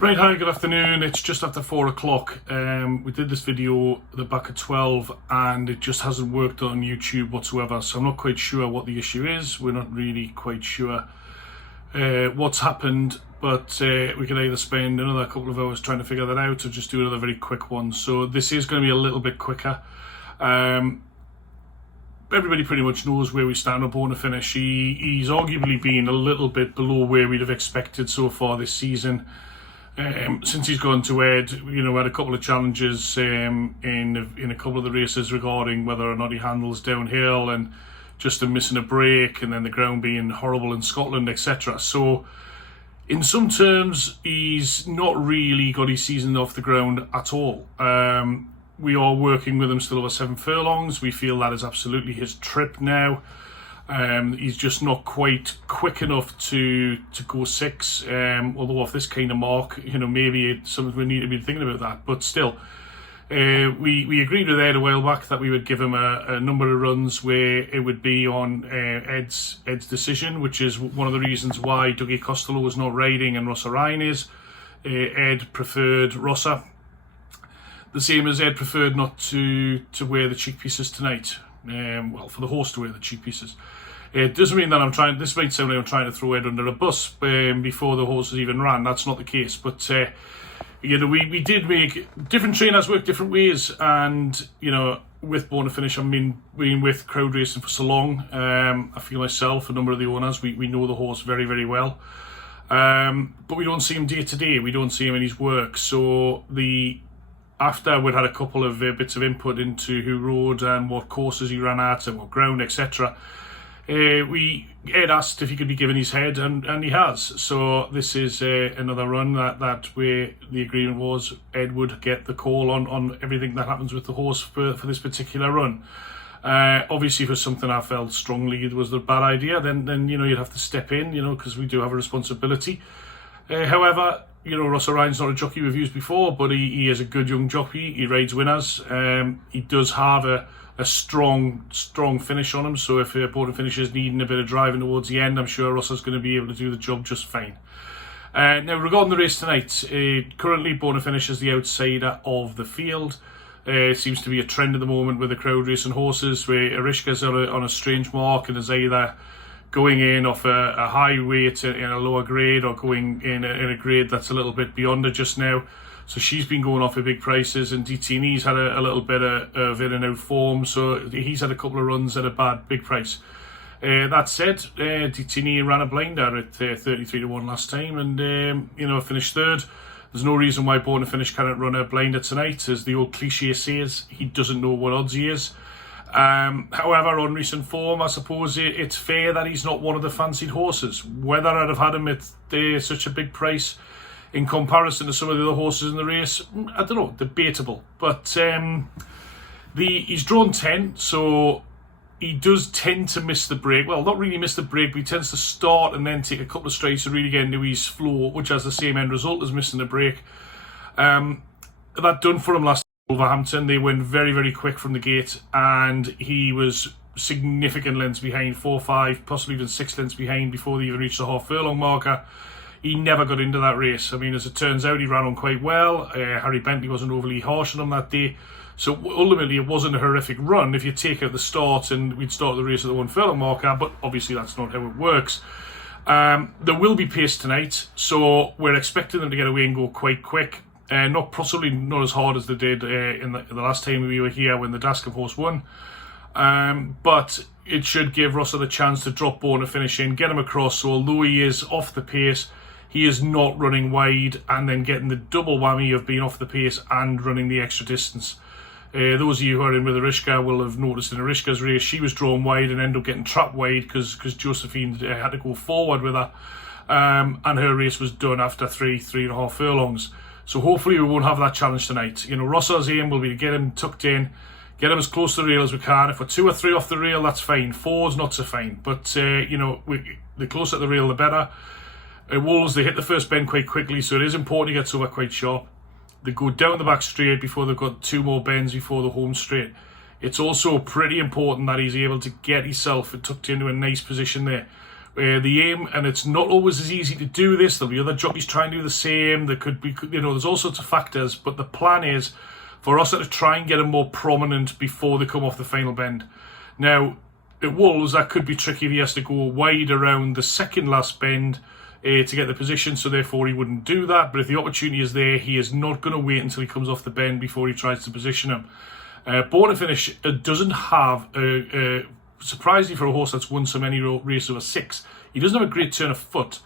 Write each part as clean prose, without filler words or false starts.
Right, hi, good afternoon. It's just after 4 o'clock. We did this video at the back of 12 and it just hasn't worked on YouTube whatsoever. So I'm not quite sure what the issue is. We're not really quite sure what's happened, but we can either spend another couple of hours trying to figure that out or just do another very quick one. So this is going to be a little bit quicker. Everybody pretty much knows where we stand on Born to Finish. He's arguably been a little bit below where we'd have expected so far this season. Since he's gone to Ed, had a couple of challenges in a couple of the races regarding whether or not he handles downhill and just missing a break, and then the ground being horrible in Scotland, etc. So, in some terms, he's not really got his season off the ground at all. We are working with him still over 7 furlongs. We feel that is absolutely his trip now. He's just not quite quick enough to go 6, although off this kind of mark, maybe it's something we need to be thinking about that. But still, we agreed with Ed a while back that we would give him a number of runs where it would be on Ed's decision, which is one of the reasons why Dougie Costello was not riding and Rossa Ryan is. Ed preferred Rossa, the same as Ed preferred not to wear the cheek pieces tonight. For the horse to wear the cheek pieces. It doesn't mean that this might sound like I'm trying to throw Ed under a bus before the horses even ran. That's not the case. But, we did make different trainers work different ways. And, with Born to Finish, I've been with crowd racing for so long. I feel myself, a number of the owners, we know the horse very, very well. But we don't see him day to day. We don't see him in his work. So after we'd had a couple of bits of input into who rode and what courses he ran at and what ground, etc., Ed asked if he could be given his head, and he has. So this is another run that where the agreement was Ed would get the call on everything that happens with the horse for this particular run. Obviously, for something I felt strongly it was the bad idea, then you'd have to step in, because we do have a responsibility. However, Rossa Ryan's not a jockey we've used before, but he is a good young jockey. He rides winners. He does have a strong finish on him. So if Born to Finish is needing a bit of driving towards the end, I'm sure Rossa's going to be able to do the job just fine. Now, regarding the race tonight, currently Born to Finish is the outsider of the field. Seems to be a trend at the moment with the crowd racing horses, where Arishka's on a strange mark and is either going in off a high weight in a lower grade or going in a grade that's a little bit beyond her just now. So she's been going off at big prices, and DTNE's had a little bit of in and out form, so he's had a couple of runs at a big price. That said, DTNE ran a blinder at 33-1 last time and finished third. There's no reason why Born to Finish cannot run a blinder tonight. As the old cliche says, he doesn't know what odds he is. However, on recent form, I suppose it's fair that he's not one of the fancied horses. Whether I'd have had him at such a big price in comparison to some of the other horses in the race, I don't know, debatable. But he's drawn 10, so he does tend to miss the break. Well, not really miss the break, but he tends to start and then take a couple of straights to really get into his flow, which has the same end result as missing the break. That done for him last Wolverhampton. They went very, very quick from the gate, and he was significant lengths behind, 4, 5, possibly even 6 lengths behind before they even reached the half furlong marker. He never got into that race. I mean, as it turns out, he ran on quite well. Harry Bentley wasn't overly harsh on him that day. So ultimately, it wasn't a horrific run if you take out the start and we'd start the race at the 1 furlong marker, but obviously that's not how it works. There will be pace tonight, so we're expecting them to get away and go quite quick. Possibly not as hard as they did in the last time we were here when the Dascombe horse won. But it should give Rossa the chance to drop Born to Finish in, get him across, so although he is off the pace, he is not running wide and then getting the double whammy of being off the pace and running the extra distance. Those of you who are in with Arishka will have noticed in Arishka's race, she was drawn wide and ended up getting trapped wide because Josephine had to go forward with her. And her race was done after 3.5 furlongs. So hopefully we won't have that challenge tonight. Rossa's aim will be to get him tucked in, get him as close to the rail as we can. If we're 2 or 3 off the rail, that's fine. 4's not so fine. But, the closer to the rail, the better. Wolves, they hit the first bend quite quickly, so it is important he gets over quite sharp. They go down the back straight before they've got 2 more bends before the home straight. It's also pretty important that he's able to get himself tucked into a nice position there. The aim, and it's not always as easy to do this. There'll be other jockeys trying to do the same. There could be, there's all sorts of factors. But the plan is for us to try and get them more prominent before they come off the final bend. Now, at Wolves, that could be tricky if he has to go wide around the second last bend to get the position, so therefore he wouldn't do that. But if the opportunity is there, he is not going to wait until he comes off the bend before he tries to position him. Born to Finish doesn't have, surprisingly for a horse that's won so many races over 6, he doesn't have a great turn of foot.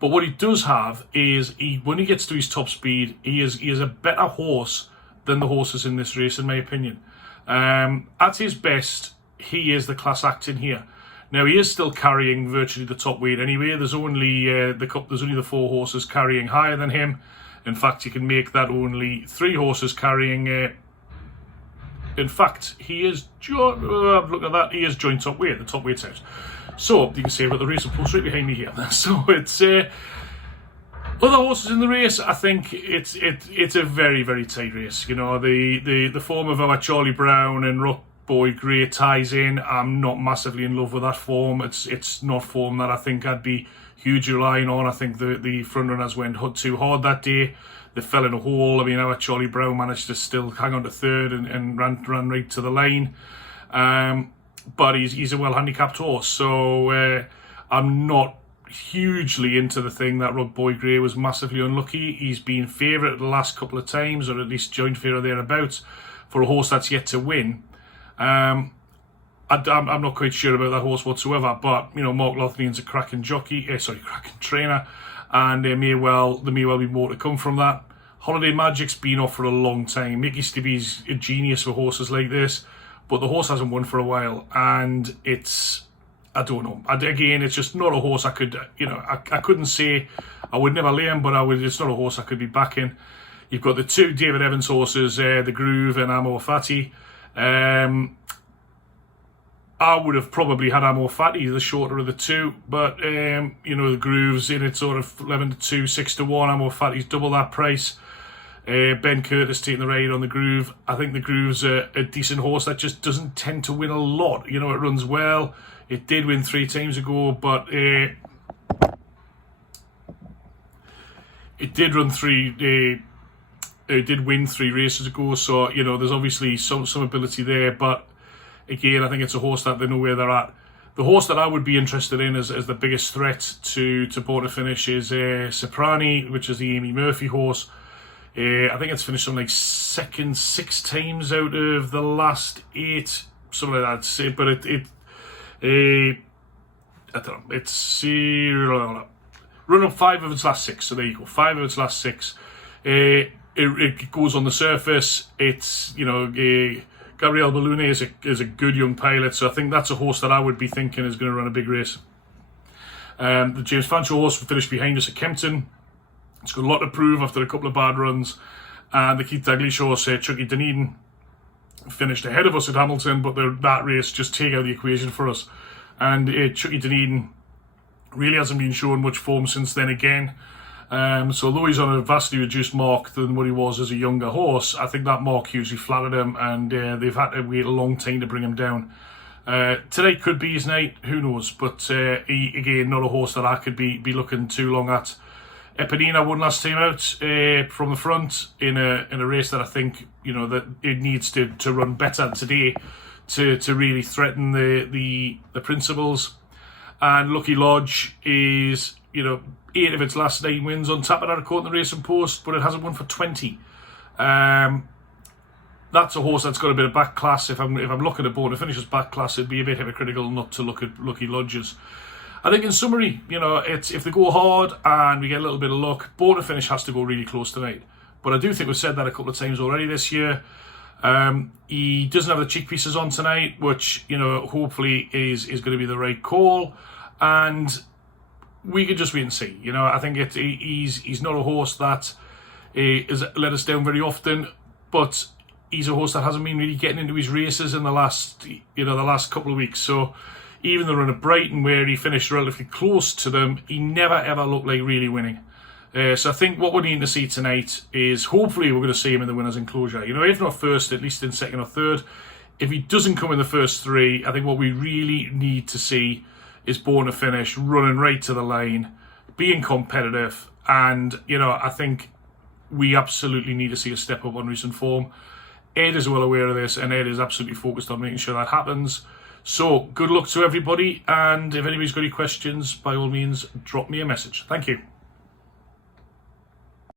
But what he does have is, when he gets to his top speed, he is a better horse than the horses in this race, in my opinion. At his best, he is the class act in here. Now, he is still carrying virtually the top weight anyway. There's only the 4 horses carrying higher than him. In fact, you can make that only 3 horses carrying. In fact, he is look at that. He is joint top weight. The top weight's out. So you can see I've got the race post right behind me here. So it's other horses in the race. I think it's a very, very tight race. You know, the form of our Charlie Brown and Rock Boy Grey ties in. I'm not massively in love with that form. It's not form that I think I'd be hugely relying on. I think the front runners went too hard that day. They fell in a hole. I mean, our Charlie Brown managed to still hang on to third and ran right to the line. But he's a well handicapped horse, so I'm not hugely into the thing that Rock Boy Grey was massively unlucky. He's been favourite the last couple of times, or at least joint favourite thereabouts, for a horse that's yet to win. I'm not quite sure about that horse whatsoever, but you know, Mark Loughnan's a cracking cracking trainer, and there may well be more to come from that. Holiday Magic's been off for a long time. Mickey Stibbe's a genius for horses like this, but the horse hasn't won for a while, and I don't know. Again, it's just not a horse I could, I couldn't say I would never lay him, but it's not a horse I could be backing. You've got the 2 David Evans horses, the Groove and Amor Fati. I would have probably had Amor Fati, the shorter of the 2, but the Groove's in it sort of 11-2, 6-1. Amor Fati's double that price. Ben Curtis taking the ride on the Groove. I think the Groove's a decent horse that just doesn't tend to win a lot. You know, it runs well. It did win 3 times ago, but it did run 3. It did win 3 races ago, so there's obviously some ability there. But again, I think it's a horse that they know where they're at. The horse that I would be interested in as the biggest threat to Born to Finish is Soprani, which is the Amy Murphy horse. I think it's finished something like second 6 times out of the last 8, something like that. I'd say, but I don't know. It's run up 5 of its last 6. So there you go, 5 of its last 6. It goes on the surface. It's Gabriel Belluni is a good young pilot, so I think that's a horse that I would be thinking is going to run a big race. The James Fancho horse finished behind us at Kempton. It's got a lot to prove after a couple of bad runs. And the Keith Dalglish horse, Chucky Dunedin, finished ahead of us at Hamilton, but that race just take out the equation for us. And Chucky Dunedin really hasn't been showing much form since then again. So although he's on a vastly reduced mark than what he was as a younger horse, I think that mark hugely flattered him, and they've had to wait a long time to bring him down. Today could be his night, who knows, but he, again, not a horse that I could be looking too long at. Eponina won last time out from the front in a race that I think that it needs to run better today to really threaten the principals. And Lucky Lodge is 8 of its last 9 wins on tap. It had a caught in the Racing Post, but it hasn't won for 20. That's a horse that's got a bit of back class. If I'm looking at Born to Finish's back class, it'd be a bit hypocritical not to look at Lucky Lodge's. I think in summary, it's if they go hard and we get a little bit of luck, Born to Finish has to go really close tonight. But I do think we've said that a couple of times already this year. He doesn't have the cheek pieces on tonight, which hopefully is going to be the right call, and we can just wait and see. I think he's not a horse that has let us down very often, but he's a horse that hasn't been really getting into his races in the last couple of weeks. So even the run at Brighton, where he finished relatively close to them, he never ever looked like really winning. So I think what we're needing to see tonight is hopefully we're going to see him in the winner's enclosure. If not first, at least in second or third. If he doesn't come in the first 3, I think what we really need to see is born to finish, running right to the line, being competitive, and I think we absolutely need to see a step up on recent form. Ed is well aware of this, and Ed is absolutely focused on making sure that happens. So good luck to everybody, and if anybody's got any questions, by all means, drop me a message. Thank you.